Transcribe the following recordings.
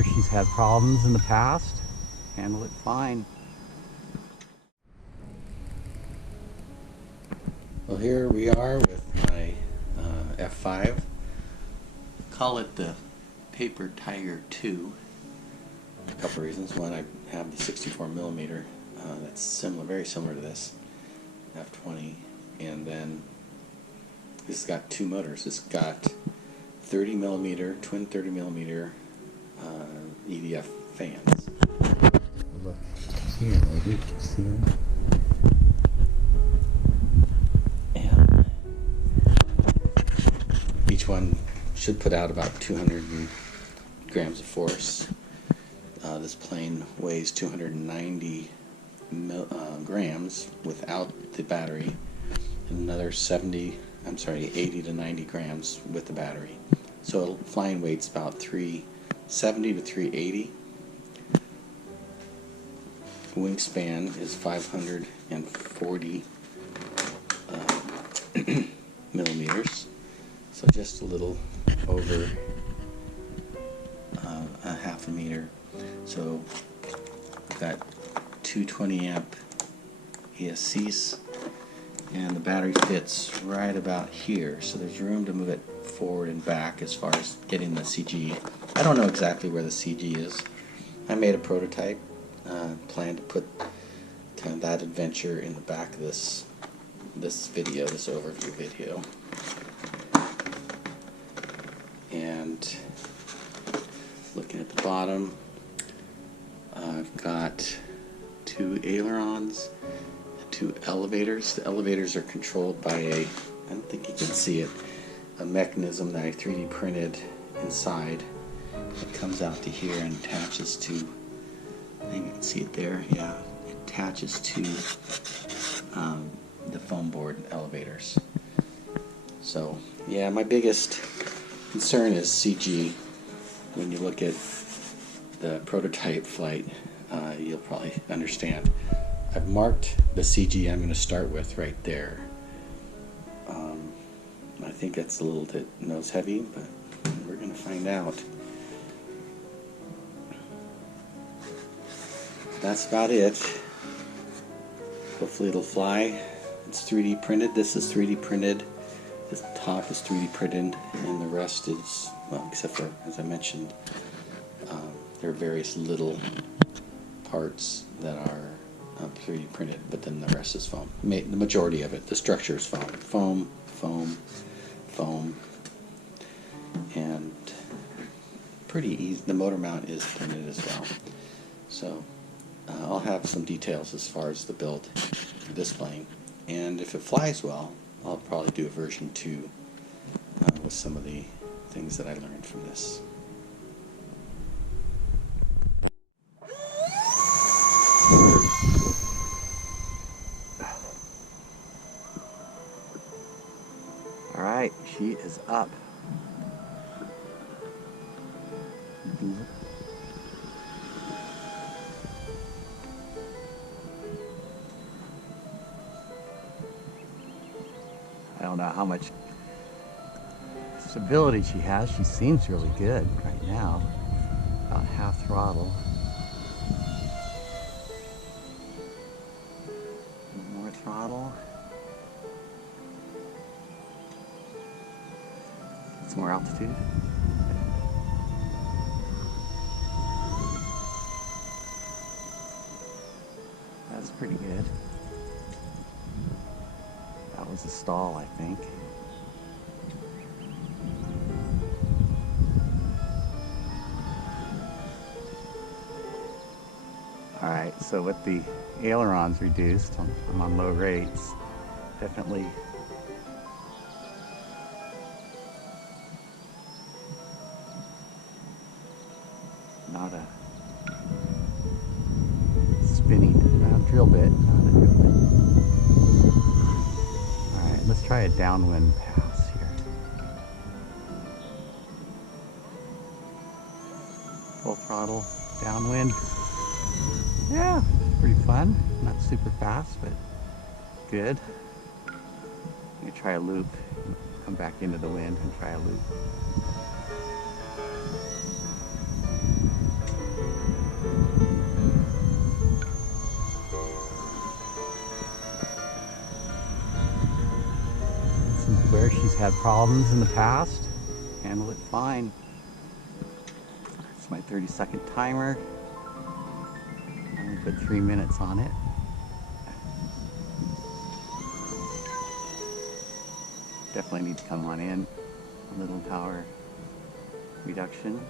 there. She's had problems in the past. Handle it fine. Well, here we are with my F5. Call it the Paper Tiger 2. A couple reasons. One, I have the 64mm that's similar, very similar to this F20, and then this has got two motors. It's got 30mm, twin 30mm EDF fans. Look here, maybe you can see them. And each one should put out about 200 grams of force. This plane weighs 290 grams without the battery, and another 80 to 90 grams with the battery. So flying weight's about 370 to 380. Wingspan is 540 millimeters, so just a little over a half a meter. So we've got 220 amp ESCs, and the battery fits right about here, so there's room to move it forward and back as far as getting the CG. I don't know exactly where the CG is. I made a prototype, plan to put kind of that adventure in the back of this video, this overview video. And looking at the bottom, I've got two ailerons, two elevators. The elevators are controlled by I don't think you can see it, a mechanism that I 3D printed inside. It comes out to here and attaches to, I think you can see it there, yeah, it attaches to the foam board elevators. So yeah, my biggest concern is CG. When you look at the prototype flight, you'll probably understand. I've marked the CG I'm going to start with right there. I think that's a little bit nose heavy, but we're going to find out. That's about it. Hopefully it'll fly. It's 3D printed. This is 3D printed. The top is 3D printed, and the rest is, well, except for, as I mentioned, there are various little parts that are 3D printed, but then the rest is foam. The majority of it, the structure is foam. Foam, foam, foam, and pretty easy. The motor mount is printed as well. So I'll have some details as far as the build for this plane, and if it flies well, I'll probably do a version 2 with some of the things that I learned from this. Alright, she is up. I don't know how much stability she has. She seems really good right now. About half throttle. More throttle. Get some more altitude. That's pretty good. That was a stall, I think. Alright, so with the ailerons reduced, I'm on low rates. Definitely not a spinning drill bit, not a drill bit. Alright, let's try a downwind pass here. Full throttle, downwind. Yeah, pretty fun. Not super fast, but good. I'm gonna try a loop. Come back into the wind and try a loop. where she's had problems in the past. Handle it fine. It's my 30-second timer. I'm going to put 3 minutes on it. Definitely need to come on in. A little power reduction.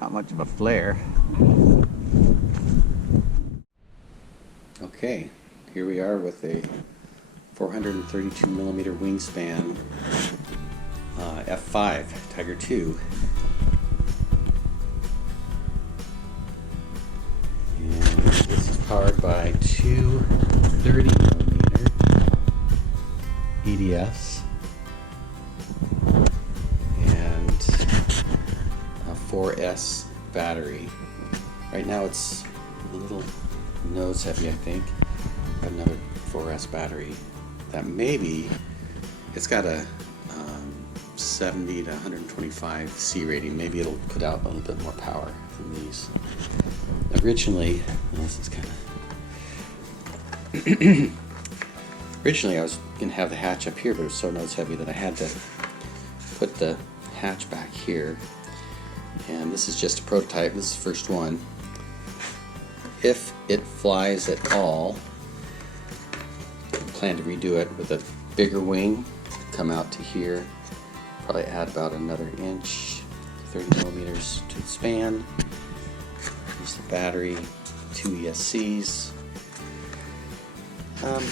Not much of a flare. Okay, here we are with a 432 millimeter wingspan F5 Tiger 2. And this is powered by two 30 millimeter EDFs and a 4S battery. Right now it's a little nose heavy, I think. Got another 4S battery that maybe it's got a 70 to 125 C rating. Maybe it'll put out a little bit more power than these. Originally, this is kind of originally I was gonna have the hatch up here, but it was so nose heavy that I had to put the hatch back here. And this is just a prototype. This is the first one. If it flies at all, I plan to redo it with a bigger wing, come out to here, probably add about another inch, 30 millimeters to the span. Use the battery, 2 ESCs.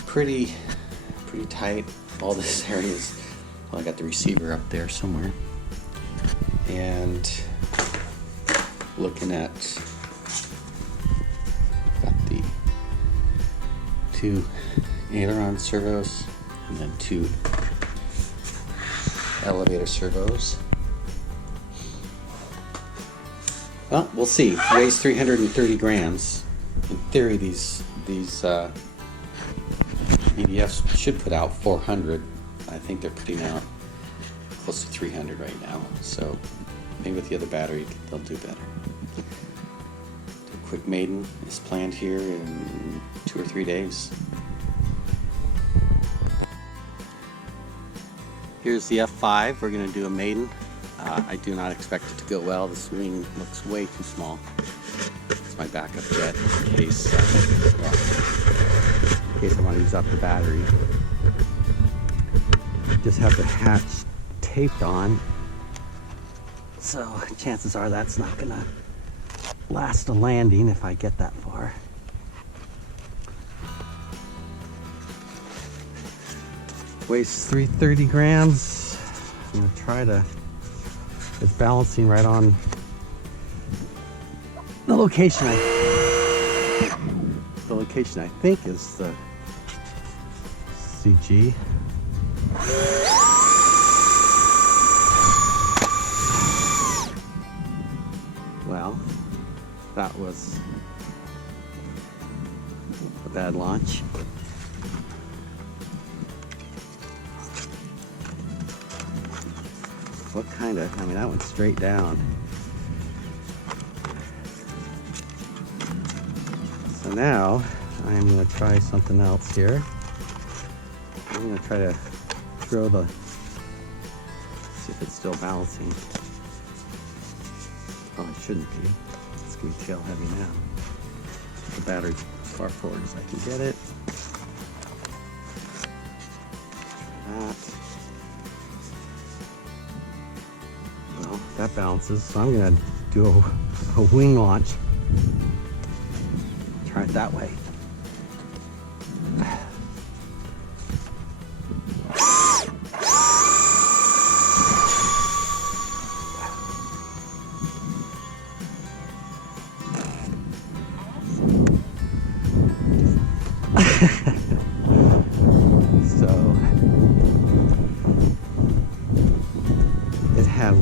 Pretty tight. All this area is, well, I got the receiver up there somewhere. And looking at, got the 2 aileron servos and then 2 elevator servos. Well, we'll see. Weighs 330 grams. In theory, these EDFs should put out 400. I think they're putting out close to 300 right now. So maybe with the other battery, they'll do better. A quick maiden is planned here in 2 or 3 days. Here's the F5. We're going to do a maiden. I do not expect it to go well. This wing looks way too small. It's my backup jet in case I want to use up the battery. Just have the hatch taped on, so chances are that's not going to last a landing if I get that far. Weighs 330 grams. I'm going to try to, it's balancing right on the location I think is the CG. Well, that was a bad launch. What kind of, I mean, that went straight down. So now I'm going to try something else here. I'm going to try to throw the, see if it's still balancing. Probably shouldn't be. It's going to be tail heavy now. The battery's as far forward as I can get it. That. Well, that balances, so I'm going to do a wing launch. Try it that way. So it had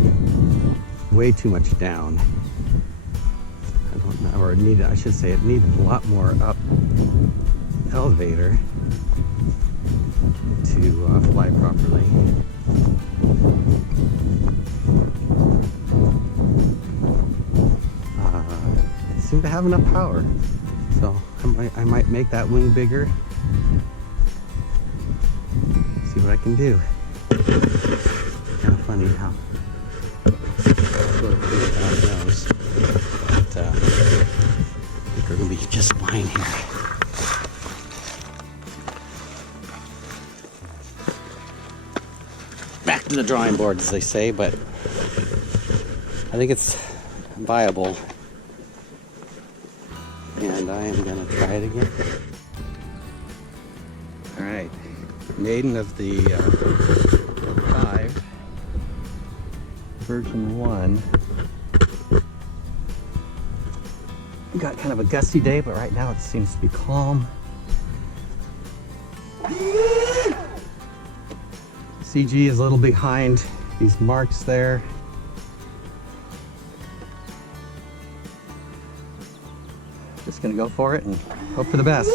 way too much down. I don't know, or it needed, I should say it needed a lot more up elevator to fly properly. seem to have enough power. So I might make that wing bigger. See what I can do. Kind of funny how sort of that nose. But I think we're gonna be just fine here. Back to the drawing board, as they say, but I think it's viable. And I am gonna try it again. All right, maiden of the 5, version 1. We got kind of a gusty day, but right now it seems to be calm. CG is a little behind these marks there. Just gonna go for it and hope for the best.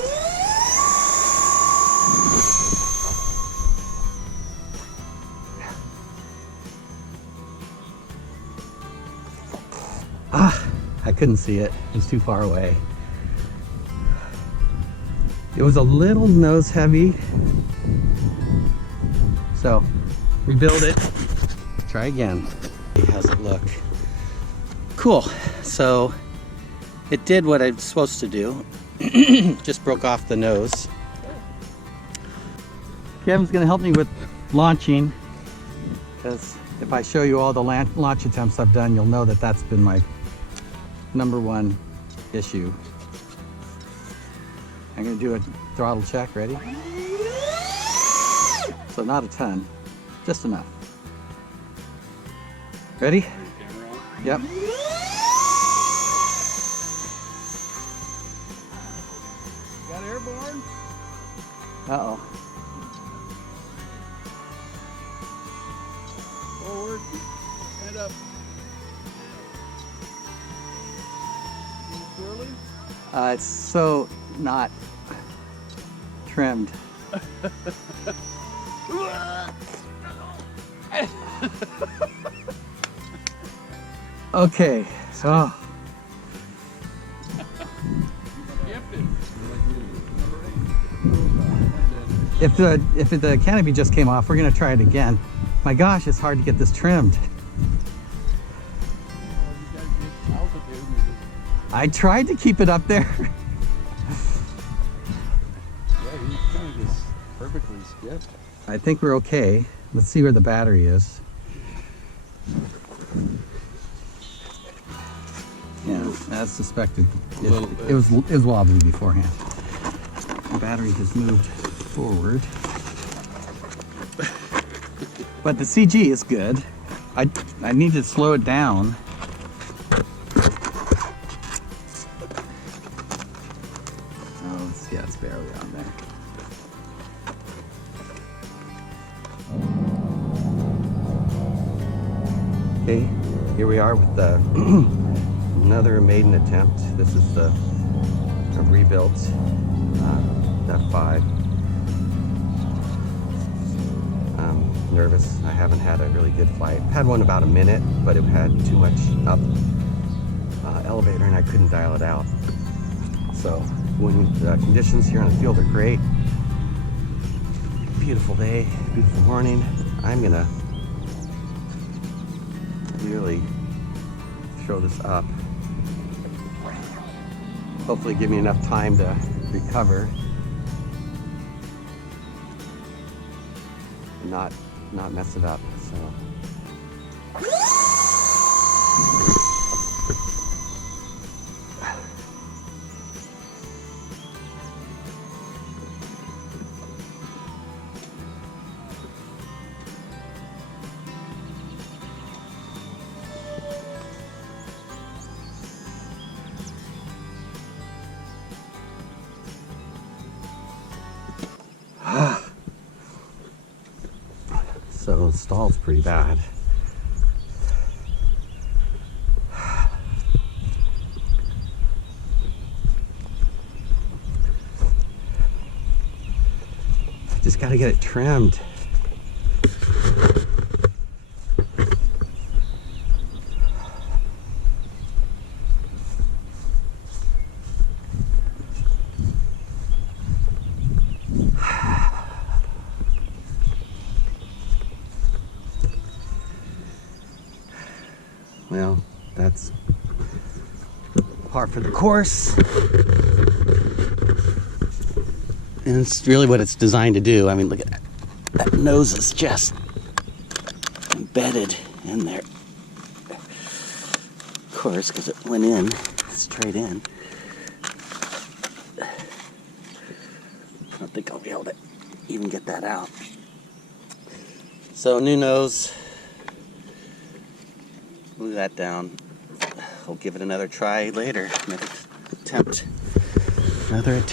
I couldn't see it. It was too far away. It was a little nose heavy. So, rebuild it. Try again. How's it look? Cool. So, it did what it's supposed to do. Just broke off the nose. Kevin's gonna help me with launching, because if I show you all the launch attempts I've done, you'll know that that's been my #1 issue. I'm gonna do a throttle check. Ready? So not a ton, just enough. Ready? Yep. Got airborne? Uh-oh. Forward, head up. Swirly? It's so not trimmed. Okay, so if the canopy just came off, we're gonna try it again. My gosh, it's hard to get this trimmed. I tried to keep it up there. Yeah, he's kind of just perfectly skipped. I think we're okay. Let's see where the battery is. Yeah, as suspected. It was wobbly beforehand. The battery has moved forward. But the CG is good. I need to slow it down. Oh, yeah, it's barely on there. Okay, here we are with the another maiden attempt. This is the rebuilt F5. I'm nervous. I haven't had a really good flight. Had one about a minute, but it had too much up elevator and I couldn't dial it out. So when the conditions here on the field are great, beautiful day, beautiful morning, I'm gonna really throw this up. Hopefully give me enough time to recover and not mess it up. So so the stall's pretty bad. Just gotta get it trimmed. well, that's par for the course. And it's really what it's designed to do. I mean, look at that. That nose is just embedded in there. Of course, because it went in, straight in. I don't think I'll be able to even get that out. So, new nose. Glue that down. I'll give it another try later. Another attempt.